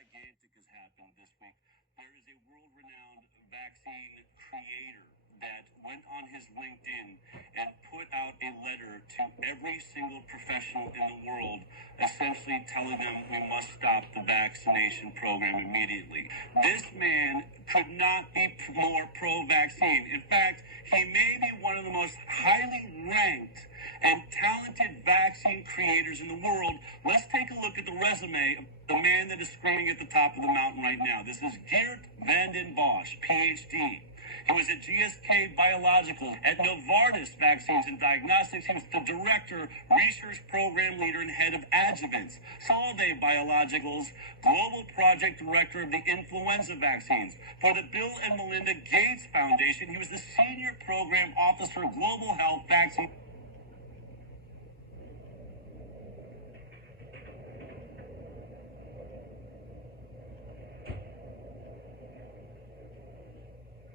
gigantic has happened this week. There is a world-renowned vaccine creator that went on his LinkedIn and put out a letter to every single professional in the world, essentially telling them we must stop the vaccination program immediately. This man could not be more pro-vaccine. In fact, he may be one of the most highly ranked and talented vaccine creators in the world. Let's take a look at the resume of the man that is screaming at the top of the mountain right now. This is Geert Vanden Bossche, PhD. He was at GSK Biologicals, at Novartis Vaccines and Diagnostics. He was the director, research program leader, and head of adjuvants. Solvay Biologicals, global project director of the influenza vaccines. For the Bill and Melinda Gates Foundation, he was the senior program officer, global health vaccine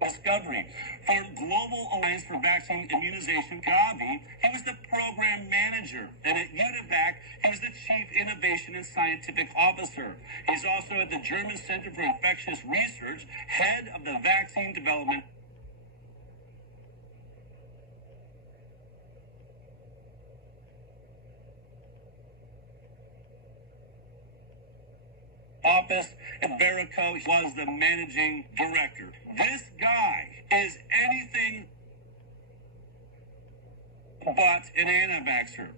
discovery. For Global Alliance for Vaccine Immunization, Gavi, he was the program manager. And at UNIVAC, he was the chief innovation and scientific officer. He's also at the German Center for Infectious Research, head of the vaccine development office at Verico. He was the managing director. This guy is anything but an anti-vaxxer.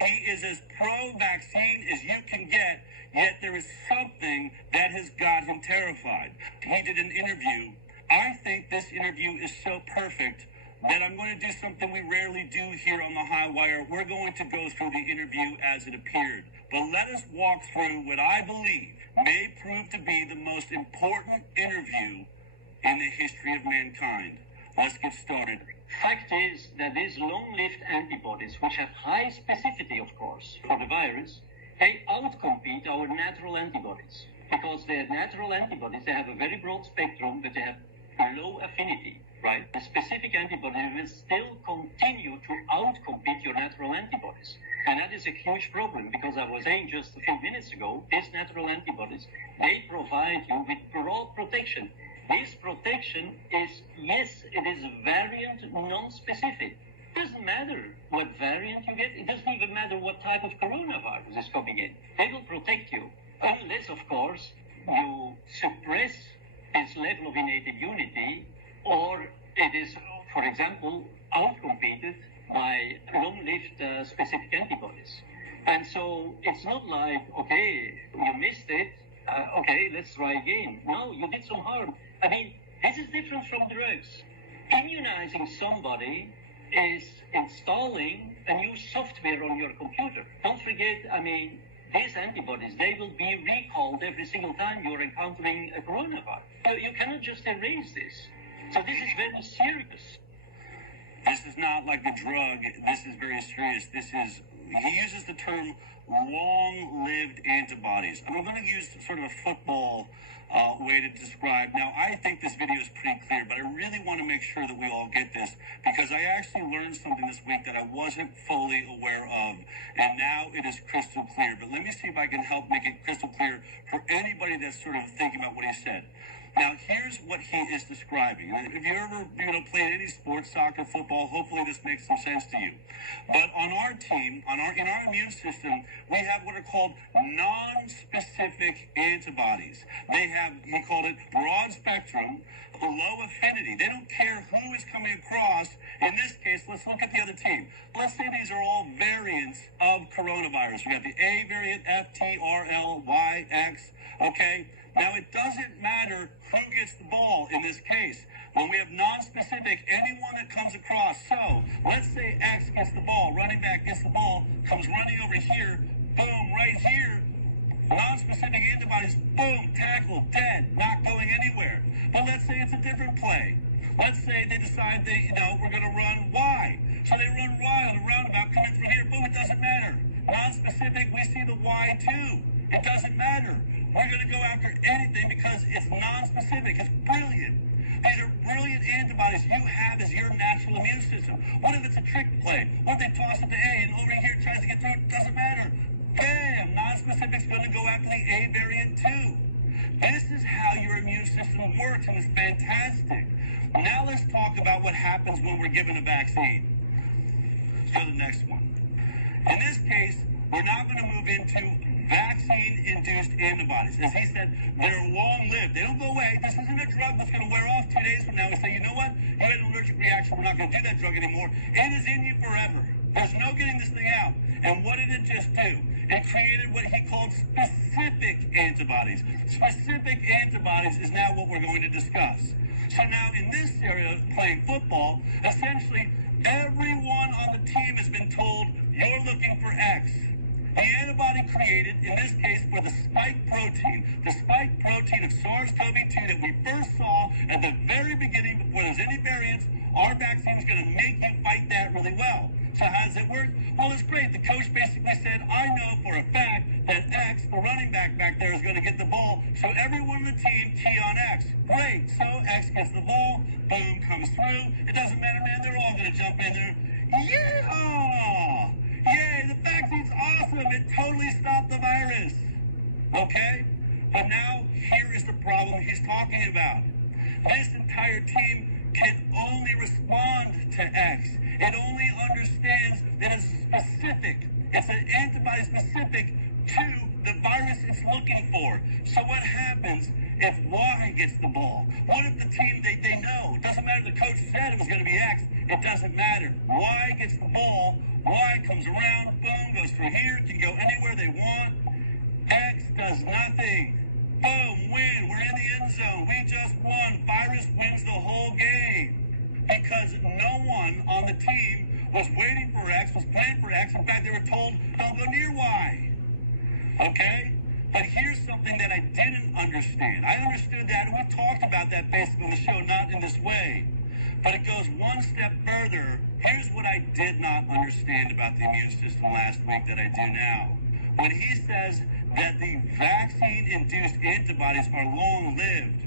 He is as pro-vaccine as you can get, yet there is something that has got him terrified. He did an interview. I think this interview is so perfect that I'm going to do something we rarely do here on the High Wire. We're going to go through the interview as it appeared. But let us walk through what I believe may prove to be the most important interview in the history of mankind. Let's get started. Fact is that these long-lived antibodies, which have high specificity, of course, for the virus, they outcompete our natural antibodies. Because the natural antibodies, they have a very broad spectrum, but they have low affinity, right? The specific antibody will still continue to outcompete your natural antibodies. And that is a huge problem, because I was saying just a few minutes ago, these natural antibodies, they provide you with broad protection. This protection is, yes, it is variant non-specific. It doesn't matter what variant you get. It doesn't even matter what type of coronavirus is coming in. They will protect you. Unless, of course, you suppress this level of innate immunity, or it is, for example, outcompeted by long-lived specific antibodies. And so it's not like, okay, you missed it, okay, let's try again. No, you did some harm. I mean, this is different from drugs. Immunizing somebody is installing a new software on your computer. Don't forget, I mean, these antibodies, they will be recalled every single time you're encountering a coronavirus. So you cannot just erase this. So this is very serious. This is not like the drug. This is very serious. He uses the term long-lived antibodies. I'm going to use sort of a football way to describe. Now, I think this video is pretty clear, but I really want to make sure that we all get this, because I actually learned something this week that I wasn't fully aware of, and now it is crystal clear. But let me see if I can help make it crystal clear for anybody that's sort of thinking about what he said. Now, here's what he is describing. If you ever, played any sports, soccer, football, hopefully this makes some sense to you. But on our team, in our immune system, we have what are called non-specific antibodies. They have, he called it broad spectrum, low affinity. They don't care who is coming across. In this case, let's look at the other team. Let's say these are all variants of coronavirus. We have the A variant, F, T, R, L, Y, X, okay? Now, it doesn't matter who gets the ball in this case. When we have non-specific, anyone that comes across, so let's say X gets the ball, running back gets the ball, comes running over here, boom, right here, non-specific antibodies, boom, tackle, dead, not going anywhere. But let's say it's a different play. Let's say they decide we're going to run Y. So they run Y on the roundabout, coming through here, boom, it doesn't matter. Non-specific, we see the Y too. It doesn't matter. We're going to go after anything because it's non-specific. It's brilliant. These are brilliant antibodies you have as your natural immune system. What if it's a trick play? What if they toss it to A and over here tries to get through? It doesn't matter. Bam! Non-specific's going to go after the A variant too. This is how your immune system works, and it's fantastic. Now let's talk about what happens when we're given a vaccine. So the next one. In this case, we're now going to move into vaccine-induced antibodies. As he said, they're long-lived. They don't go away. This isn't a drug that's going to wear off 2 days from now and say, you know what? You had an allergic reaction. We're not going to do that drug anymore. It is in you forever. There's no getting this thing out. And what did it just do? It created what he called specific antibodies. Specific antibodies is now what we're going to discuss. So now in this area of playing football, essentially everyone on the team has been told, you're looking for X. The antibody created, in this case, for the spike protein of SARS-CoV-2 that we first saw at the very beginning before there's any variants, our vaccine is going to make you fight that really well. So how does it work? Well, it's great. The coach basically said, I know for a fact that X, the running back there, is going to get the ball. So everyone on the team key on X. Great. So X gets the ball. Boom, comes through. It doesn't matter, man. They're all going to jump in there. Yeah! Yay, the vaccine's awesome. It totally stopped the virus. Okay? But now, here is the problem he's talking about. This entire team can only respond to X. It only understands that it's specific. It's an antibody specific to the virus it's looking for. So what happens if Y gets the ball? What if the team, they know? It doesn't matter if the coach said it was going to be X. It doesn't matter. Y gets the ball. Y comes around, boom, goes through here, can go anywhere they want. X does nothing. Boom, win. We're in the end zone. We just won. Virus wins the whole game. Because no one on the team was waiting for X, was playing for X. In fact, they were told, don't go near Y. Okay? But here's something that I didn't understand. I understood that, and we've talked about that basically on the show, not in this way. But it goes one step further. Here's what I did not understand about the immune system last week that I do now. When he says that the vaccine-induced antibodies are long-lived,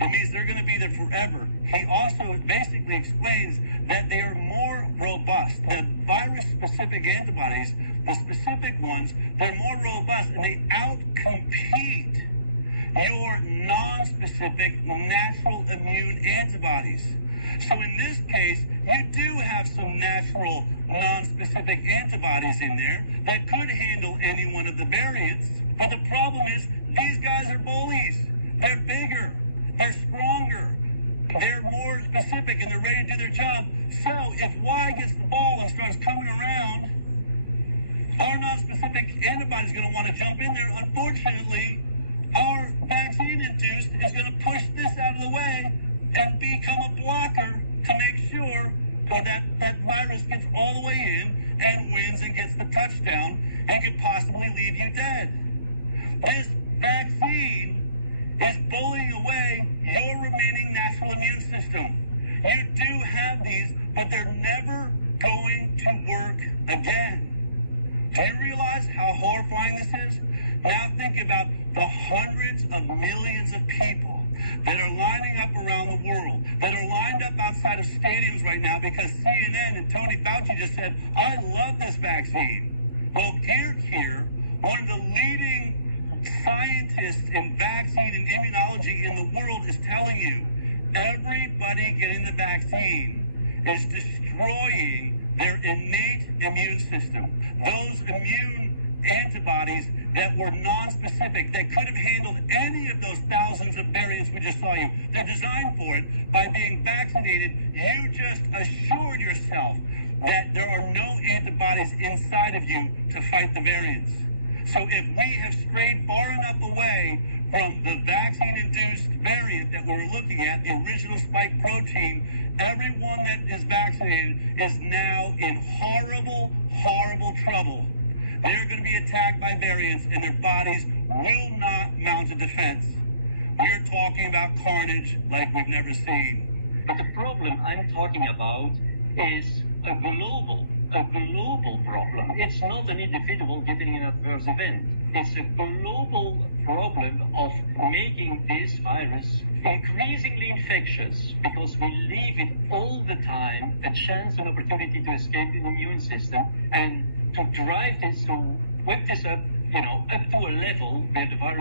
it means they're going to be there forever. He also basically explains that they are more robust. The virus-specific antibodies, the specific ones, they're more robust, and they outcompete your non-specific natural immune antibodies. So in this case, you do have some natural non-specific antibodies in there that could handle any one of the variants. But the problem is these guys are bullies. They're bigger. They're stronger. They're more specific, and they're ready to do their job. So if Y gets the ball and starts coming around, our non-specific antibody is going to want to jump in there. Unfortunately, our vaccine-induced is going to push this out of the way and become a blocker to make sure that virus gets all the way in and wins and gets the touchdown and could possibly leave you dead. This vaccine is bullying away your remaining natural immune system. You do have these, but they're never going to work again. Do you realize how horrifying this is? Now think about the hundreds of millions of people that are lining up around the world, that are lined up outside of stadiums right now because CNN and Tony Fauci just said, I love this vaccine. Well, here, one of the leading scientists in vaccine and immunology in the world is telling you, everybody getting the vaccine is destroying their innate immune system. Those immune antibodies that were non-specific, that could have handled any of those thousands of variants we just saw you. They're designed for it. By being vaccinated, you just assured yourself that there are no antibodies inside of you to fight the variants. So if we have strayed far enough away from the vaccine-induced variant that we were looking at, the original spike protein, everyone that is vaccinated is now in horrible, horrible trouble. They're going to be attacked by variants, and their bodies will not mount a defense. We're talking about carnage like we've never seen. But the problem I'm talking about is a global problem. It's not an individual getting an adverse event. It's a global problem of making this virus increasingly infectious because we leave it all the time a chance and opportunity to escape the immune system and to drive this, to whip this up, up to a level where the virus